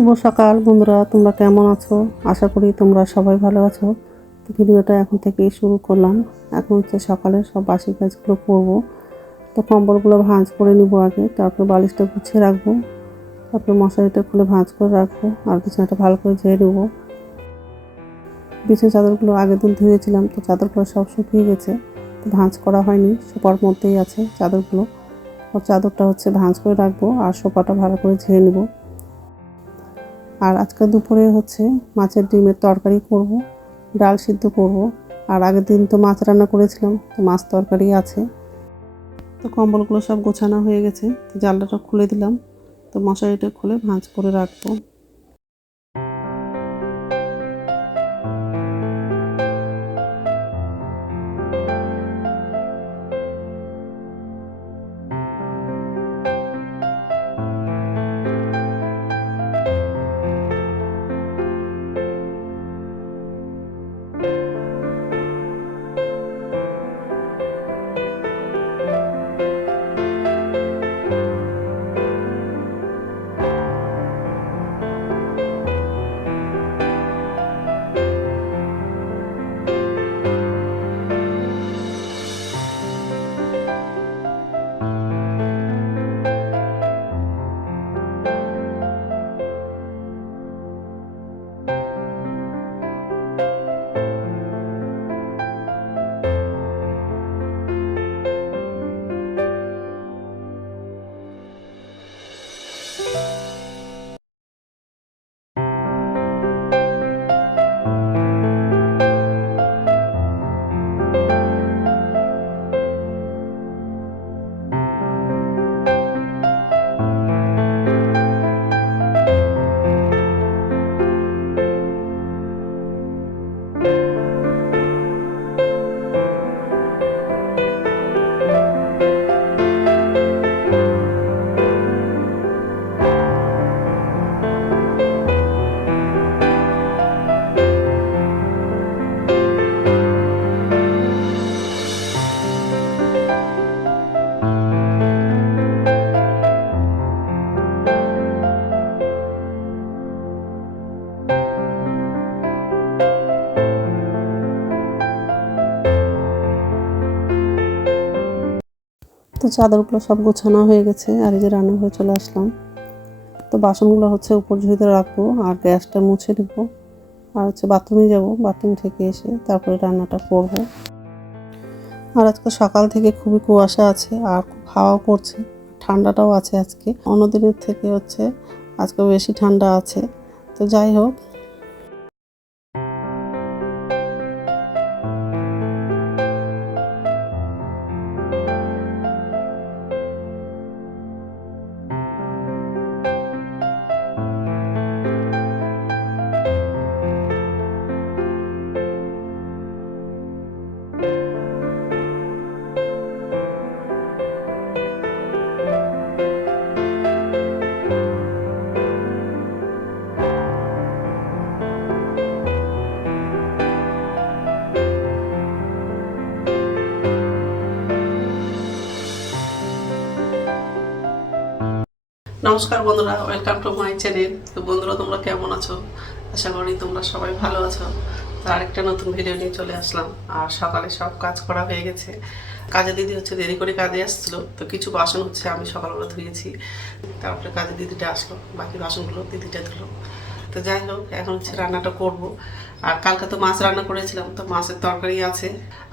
শুভ সকাল বন্ধুরা, তোমরা কেমন আছো? আশা করি তোমরা সবাই ভালো আছো। তো ভিডিওটা এখন থেকেই শুরু করলাম। এখন হচ্ছে সকালের সব বাসি কাজগুলো করব। তো কম্বলগুলো ভাঁজ করে নিব আগে, তারপর বালিশটা গুছিয়ে রাখবো, তারপর মশারিটা খুলে ভাঁজ করে রাখবো, আর বিছানাটা ভালো করে ঝেড়ে নেবো। বিছানা চাদরগুলো আগের দিন ধুয়েছিলাম, তো চাদরগুলো সব শুকিয়ে গেছে, তো ভাঁজ করা হয়নি, সোফার মধ্যেই আছে চাদরগুলো। চাদরটা হচ্ছে ভাঁজ করে রাখবো আর সোফাটা ভালো করে ঝেড়ে নেবো। আর আজকে দুপুরে হচ্ছে মাছের ডিমের তরকারি করব, ডাল সিদ্ধ করব। আর আগের দিন তো মাছ রান্না করেছিলাম, তো মাছ তরকারি আছে। তো কম্বলগুলো সব গোছানো হয়ে গেছে, তো জানলাটা খুলে দিলাম, তো মশারিটা খুলে ভাঁজ করে রাখবো। তো চাদরগুলো সব গোছানো হয়ে গেছে, আর এই যে রান্নাঘরে চলে আসলাম। তো বাসনগুলো হচ্ছে উপর ঝুড়িতে রাখবো আর গ্যাসটা মুছে দেব, আর হচ্ছে বাথরুমে যাব, বাথরুম থেকে এসে তারপরে রান্নাটা করব। আর আজকে সকাল থেকে খুবই কুয়াশা আছে আর খুব হাওয়া করছে, ঠান্ডাটাও আছে আজকে, অন্য দিনের থেকে হচ্ছে আজকে বেশি ঠান্ডা আছে। তো যাই হোক, নমস্কার বন্ধুরা, ওয়েলকাম টু মাই চ্যানেল। তো বন্ধুরা, তোমরা কেমন আছো? আশা করি তোমরা সবাই ভালো আছো। তো আরেকটা নতুন ভিডিও নিয়ে চলে আসলাম। আর সকালে সব কাজ করা হয়ে গেছে। কাজে দিদি হচ্ছে দেরি করে কাজে আসছিলো, তো কিছু বাসন হচ্ছে আমি সকালবেলা ধুয়েছি, তারপরে কাজে দিদিটা আসলো, বাকি বাসনগুলো দিদিটা ধুলো। তো যাই হোক, এখন হচ্ছে রান্নাটা করব। আর কালকে তো মাছ রান্না করেছিলাম, তো মাছের তরকারি আছে।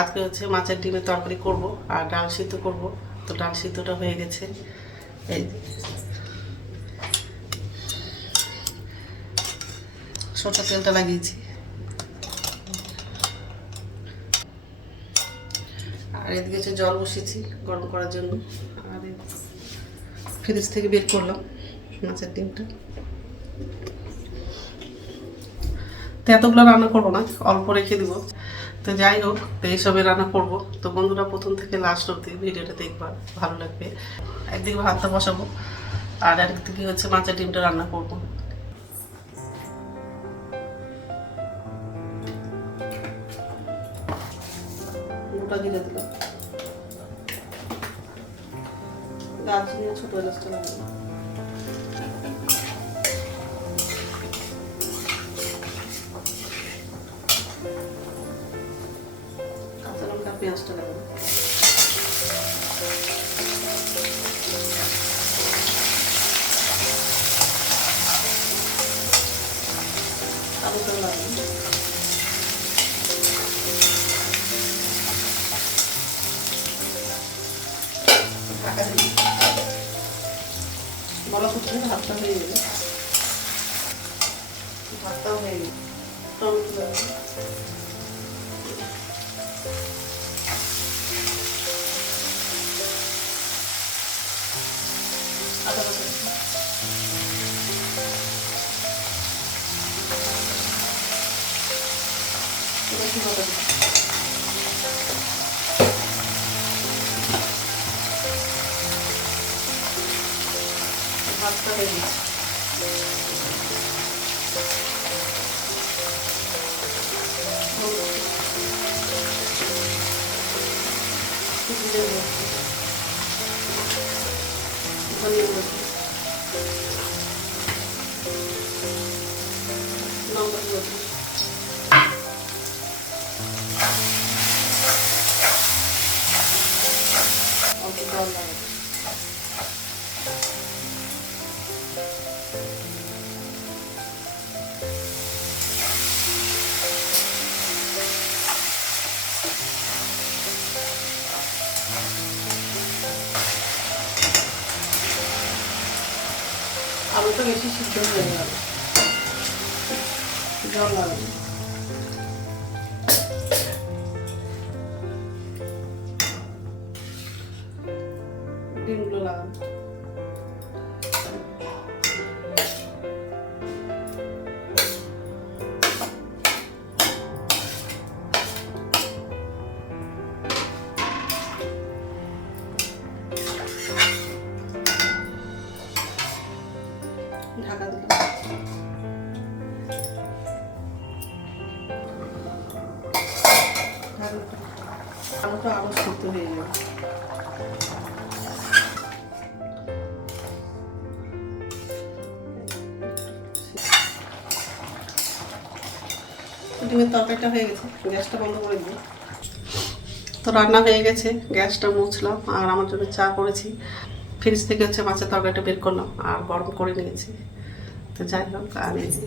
আজকে হচ্ছে মাছের ডিমের তরকারি করব আর ডাল সিদ্ধ করব। তো ডাল সিদ্ধটা হয়ে গেছে, এই সরষের তেলটা লাগিয়েছি। আর এদিকে হচ্ছে জল বসিয়েছি গরম করার জন্য। আর ফ্রিজ থেকে বের করলাম মাছের ডিমটা। তো এতগুলো রান্না করবো না, অল্প রেখে দিব। তো যাই হোক, তো এইসবে রান্না করবো। তো বন্ধুরা, প্রথম থেকে লাস্ট অব্দি ভিডিওটা দেখবা, ভালো লাগবে। একদিকে ভাতটা বসাবো আর একদিকে হচ্ছে মাছের ডিমটা রান্না করবো। গোটা জিরে দিলাম, দারচিনি ছোট এলাচটা লাগবে, পেঁয়াজটা দেবো। আলুটা লাগবে, ঢাকা দিই। বলা করতে ভাতটা হয়ে যাবে, ভাতটাও হয়ে গেছে। টমেটো দেবো, আদা বাটা, রসুন বাটা, ভাতটা হয়ে গেছে। ধনিয়া গুঁড়ো, লঙ্কা গুঁড়ো, অল্প জল লাগে। আলুটা বেশি সিদ্ধ হয়ে গেল, জল লাগাবো। ডিমগুলো লাগাবো। ঢাকা দিলাম। আলুটা আরো সিদ্ধ হয়ে যাবে। ডিমের তরকারিটা হয়ে গেছে, গ্যাসটা বন্ধ করে দিই। তো রান্না হয়ে গেছে, গ্যাসটা মুছলাম আর আমার জন্য চা করেছি। ফ্রিজ থেকে হচ্ছে মাছের তরকারিটা বের করলাম আর গরম করে নিয়েছি। তো যাই হোক, আর এই যে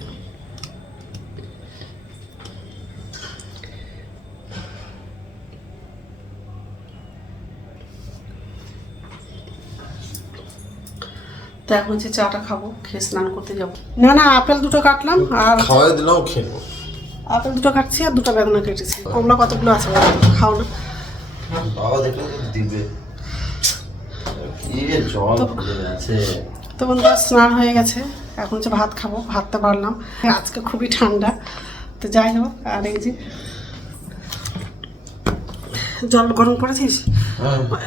তো এখন হচ্ছে চাটা খাবো, খেয়ে স্নান করতে যাবো। না না, আপেল দুটো কাটলাম আর খাওয়াই দিলাম, খেয়ে নেবো। আপেল দুটো কাটছি আর দুটো বেদনা কেটেছি। কমলা কতগুলো আছে খাও না। বাবা দেখলে তো দিবে। কি রে জল আছে। তো বন্ধুরা স্নান হয়ে গেছে, এখন হচ্ছে ভাত খাবো। ভাতটা বাড়লাম, আজকে খুবই ঠান্ডা। তো যাই হোক, আর এই যে জল গরম করেছিস,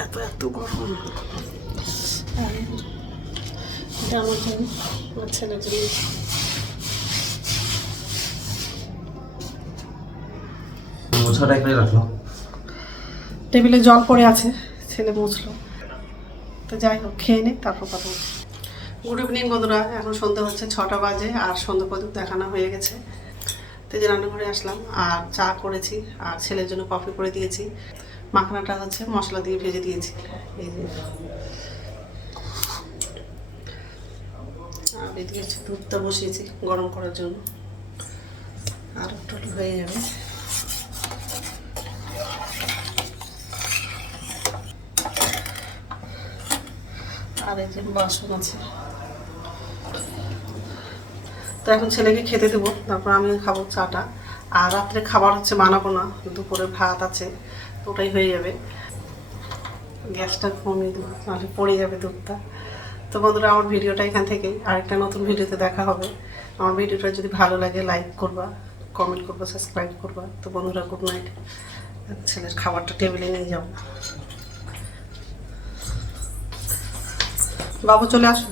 এত এত গরম। এটা আমার জন্য, আমার ছেলের জন্য। মোছাটা একটু রাখলো, টেবিলে জল পড়ে আছে, ছেলে মুছলো। তো যাই হোক, খেয়ে নে, তারপর কথা বলছি। গুড ইভিনিং বন্ধুরা, এখন সন্ধ্যা হচ্ছে 6টা বাজে আর সন্ধ্যা প্রদীপ দেখানো হয়ে গেছে। তো যে রান্নাঘরে আসলাম আর চা করেছি আর ছেলের জন্য কফি করে দিয়েছি। মাখনাটা হচ্ছে মশলা দিয়ে ভেজে দিয়েছি, এই যে। আর এদিকে হচ্ছে দুধটা বসিয়েছি গরম করার জন্য, আর একটু হয়ে যাবে। আর এই যে বাসন আছে। তো এখন ছেলেকে খেতে দেবো, তারপর আমি খাবো চাটা। আর রাত্রে খাবার হচ্ছে বানাবো না, দুপুরে ভাত আছে, তো ওটাই হয়ে যাবে। গ্যাসটা কমিয়ে দেবো, নাহলে পড়ে যাবে দুধটা। তো বন্ধুরা, আমার ভিডিওটা এখান থেকে আরেকটা নতুন ভিডিওতে দেখা হবে। আমার ভিডিওটা যদি ভালো লাগে লাইক করবা, কমেন্ট করবা, সাবস্ক্রাইব করবা। তো বন্ধুরা, গুড নাইট। ছেলের খাবারটা টেবিলে নিয়ে যাবো। বাবু চলে আসো।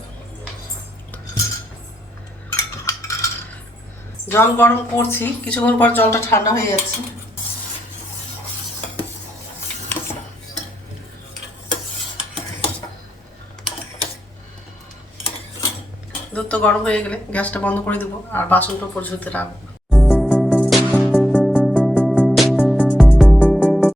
জল গরম করছি, কিছুক্ষণ পর জলটা ঠান্ডা হয়ে যাচ্ছে। দুধ তো গরম হয়ে গেলে গ্যাসটা বন্ধ করে দেবো আর বাসনটা পরিশুদ্ধ রাখবো।